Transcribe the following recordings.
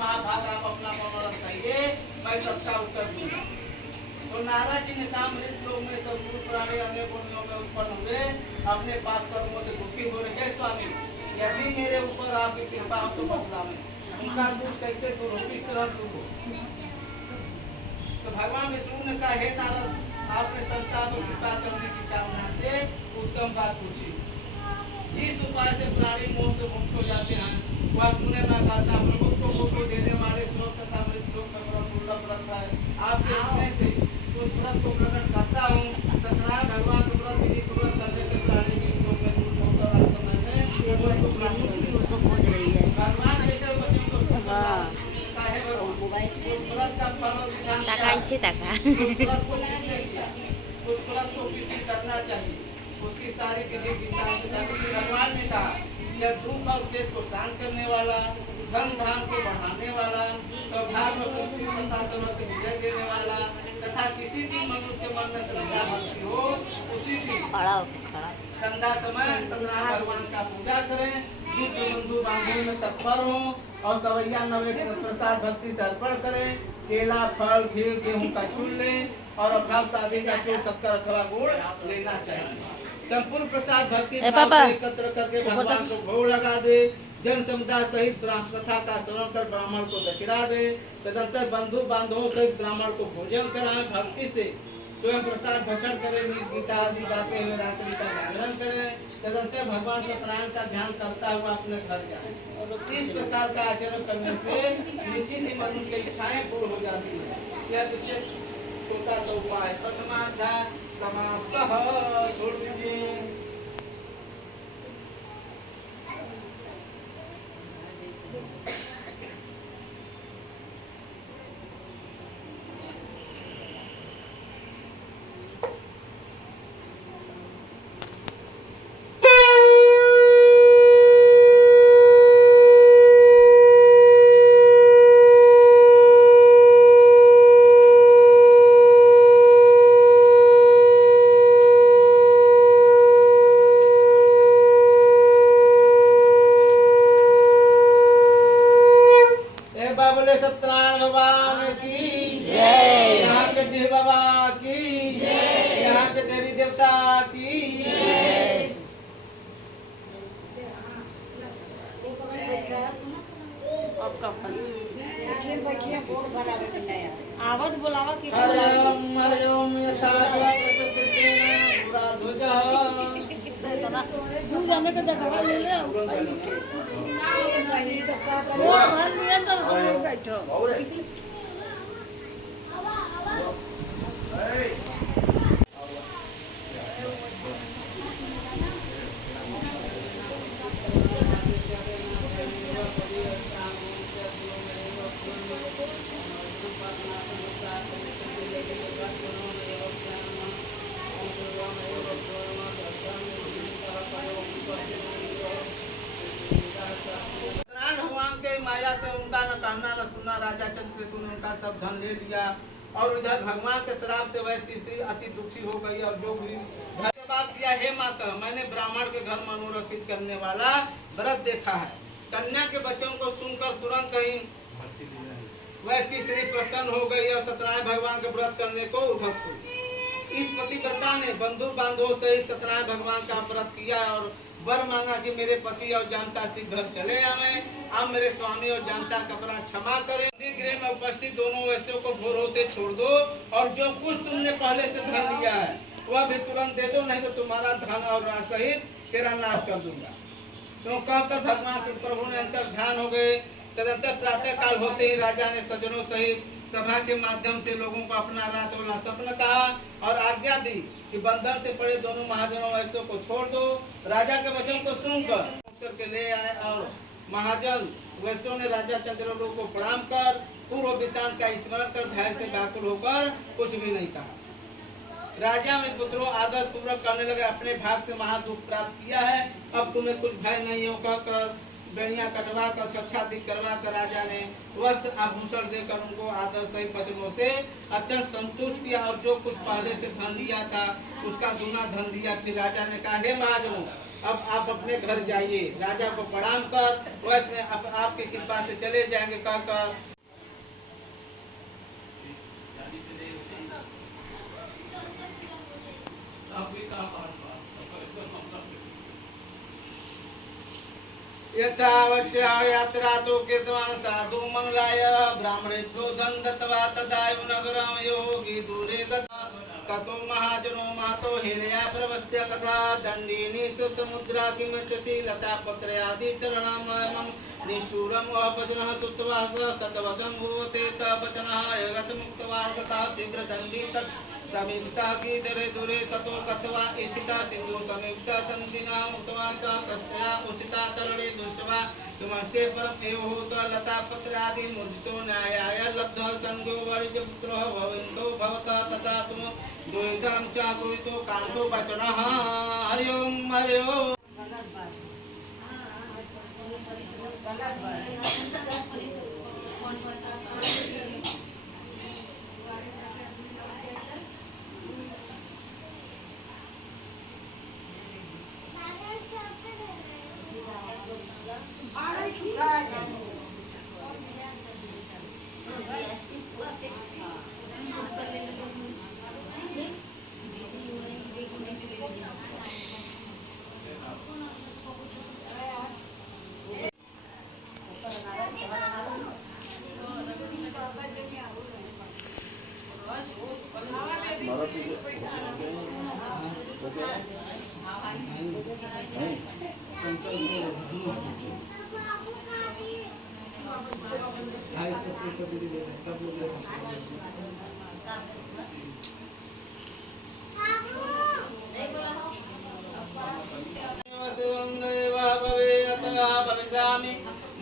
महाभाग आप अपना प्रमाण बताइए, मैं सबका उत्तर दूंगा। तो नारद जी ने कहा, मृत लोग में सब मूल प्राणी अनेक योनियों में उत्पन्न हुए, अपने पाप कर्मों से दुखी हो रहे हैं स्वामी, यदि मेरे ऊपर आपकी कृपा हो तो बदला में उनका दुख कैसे दूर हो, किस तरह दूर हो। तो भगवान विष्णु ने कहा, हे नारद, आपने संसार को कृपा करने की कामना से उत्तम बात पूछी। जिस उपाय से प्राणी मोह से मुक्त हो जाते हैं वह सुने में गाता, प्रभुत्व को देने वाले श्लोक तथा मृत लोक में बड़ा दुर्लभ व्रत है। आपके हृदय से उस व्रत को प्रकट करता हूँ। सत्यनारायण भगवान के व्रत विधि पूर्वक करने से प्राणी के श्लोक में छूट होकर आज समय में उसको खोज रही है। भगवान जैसे बच्चों को सुनता है, व्रत का फल और विधान क्या है? उस व्रत को किसने किया, उस व्रत को किसने करना चाहिए, उसकी सारी विधि विधान से भगवान ने कहा, यह दुख और क्लेश को शांत करने वाला, धन धान को बढ़ाने वाला, सौभाग्य और सुखी तथा समृद्धि विजय देने वाला तथा किसी भी मनुष्य के मन में श्रद्धा भक्ति हो उसी चीज संध्या समय सत्यनारायण भगवान का पूजा करें, शुद्ध बंधु बांधव में तत्पर हो और सवैया नवे प्रसाद भक्ति से अर्पण करें। केला, फल, घी, गेहूं का चूर लें और अभाव शादी का चूर, शक्कर अथवा गुड़ लेना चाहिए। संपूर्ण प्रसाद भक्ति भाव से एकत्र करके भगवान को भोग लगा दे। जन समुदाय सहित ब्राह्मण कथा का श्रवण कर ब्राह्मण को दक्षिणा दे। तदंतर बंधु बांधवों सहित ब्राह्मण को भोजन कराएं। भक्ति से स्वयं प्रसाद भक्षण करें। गीता आदि गाते हुए रात्रि का जागरण करें। तदंतर भगवान सत्यनारायण का ध्यान करता हुआ अपने घर जाए। इस प्रकार का आचरण करने से निश्चित ही मनुष्य की इच्छाएं पूर्ण हो जाती है। यह विशेष छोटा सा उपाय प्रथमाध्याय समाप्त। छोड़ दीजिए। बोले सत्यनारायण भगवान की जय। यहाँ के देव बाबा की जय। यहाँ के देवी देवता की जय। आवाज बोलावा की हरिओम हरिओम यथा तू जाने का दवा ले ले बैठो। माया से उनका न कहना न सुनना। राजा चंद्रकेतु ने उनका सब धन ले लिया और उधर भगवान के श्राप से वैश्य की स्त्री अति दुखी हो गई और जो हुई घर के बाद किया, हे माता, मैंने ब्राह्मण के घर मनोरथित करने वाला व्रत देखा है। कन्या के वचन को सुनकर तुरंत ही वैश्य की स्त्री प्रसन्न हो गई और सत्यनारायण भगवान के व्रत करने को उधर हुई। इस पतिव्रता ने बंधु बांधवों से सत्यनारायण भगवान का व्रत किया और वर मांगा कि मेरे पति और जानता सिंह घर चले आवे। अब मेरे स्वामी और जानता कपड़ा क्षमा करें। गृह में उपस्थित दोनों वैश्यों को भोर होते छोड़ दो और जो कुछ तुमने पहले से धन लिया है वह भी तुरंत दे दो, नहीं तो तुम्हारा धन और राज सहित तेरा नाश कर दूंगा। तो कहकर भगवान से प्रभु ने अंतर ध्यान हो गए। तदंतर प्रातः काल होते ही राजा ने सज्जनों सहित सभा के माध्यम से लोगों को अपना रात वाला स्वप्न कहा और आज्ञा दी कि बंधन से पड़े दोनों महाजनों वैश्यों को छोड़ दो। राजा के वचन को सुनकर करके ले आए और महाजन वैश्यों ने राजा चंद्रलोक को प्रणाम कर पूर्व वृत्तांत का स्मरण कर भय से व्याकुल होकर कुछ भी नहीं कहा। राजा में पुत्रों आदर पूर्वक करने लगे, अपने भाग से महादुख प्राप्त किया है, अब तुम्हें कुछ भय नहीं हो कहकर बेड़ियां कटवा कर स्वच्छादिक करवा कर राजा ने वस्त्र आभूषण देकर उनको आदर सहित वचनों से अत्यंत संतुष्ट किया और जो कुछ पहले से धन लिया था उसका दूना धन दिया। फिर राजा ने कहा, हे महाजनों, अब आप अपने घर जाइए, राजा को प्रणाम कर वैसे आपकी कृपा से चले जाएंगे कहकर यथावच्चा यात्रा तो कीर्तवान साधु मंगलाय ब्राह्मणेभ्यो धन दत्त्वा तदाय नगरम योगी दूरे गता कतो महाजनो मातो हेलया प्रवस्य कथा दंडिनी सुत मुद्रा किमचसी लता पत्र आदि चरणमयम् निशूरम वचनः सुत्वा सतवचन भूते तवचनः यगत मुक्तवा तथा शीघ्र दंडी तत् समीपता की दरे दुरे ततो कत्वा स्थिता सिंधु समीपता तंदिना मुक्तवा तस्या उचिता तरणे दुष्टवा तुमस्ते परम एव होत लता पत्र आदि मूर्जितो न्यायाय लब्ध संगो वरिज पुत्र भविन्तो भवता तथा तुम द्वैतम च द्वैतो कांतो वचनः हरि ओम हरि ओम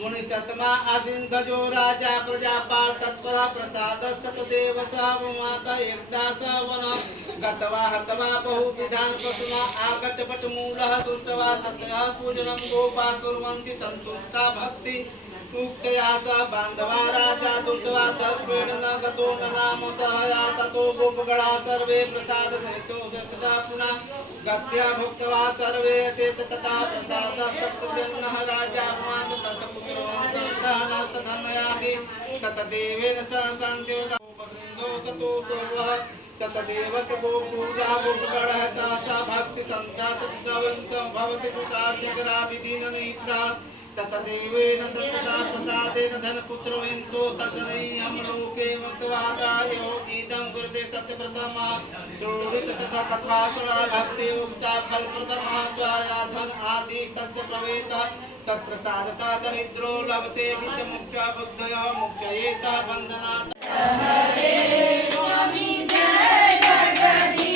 मुनिसत्मा आसिन्धजो राजा प्रजापाल तत्परा प्रसाद सतदेव सावमाता एकदास वन गतवा हतवा बहु विधान पशुना आगटपट मूलः दुष्टवा सत्यः पूजनं गोपा कुर्वन्ति सन्तुष्टा भक्ति उक्तया स बान्धवा राजा दुष्टवा दर्पेण न गतो न नाम सहया ततो गोपगणा सर्वे प्रसाद सहितो तथा पुनः गत्या भुक्त्वा सर्वे ते तथा प्रसाद सप्तजन्नः राजा मान तस्य धनयादि सतदेवेन सह शान्तिवतो ततो सोवः सतदेव स गोपूजा गोपगणः सा भक्ति संता सद्गवन्तं भवति कृतार्थकरा विधिननिप्रा ततदेवेन सतता प्रसादेन धनपुत्रो हिन्तो तदनय्यं लोके मुक्तवादायो इदं गुरुते सत्यप्रथमा चोरित तथा कथा सुरा भक्ति उपचा फलप्रदमा चाया धन आदि तस्य प्रवेता सत्प्रसादता दरिद्रो लभते विद्यमुक्त्या बुद्धयो मुक्तयेता बन्धनात् हरे स्वामी जय जगदीश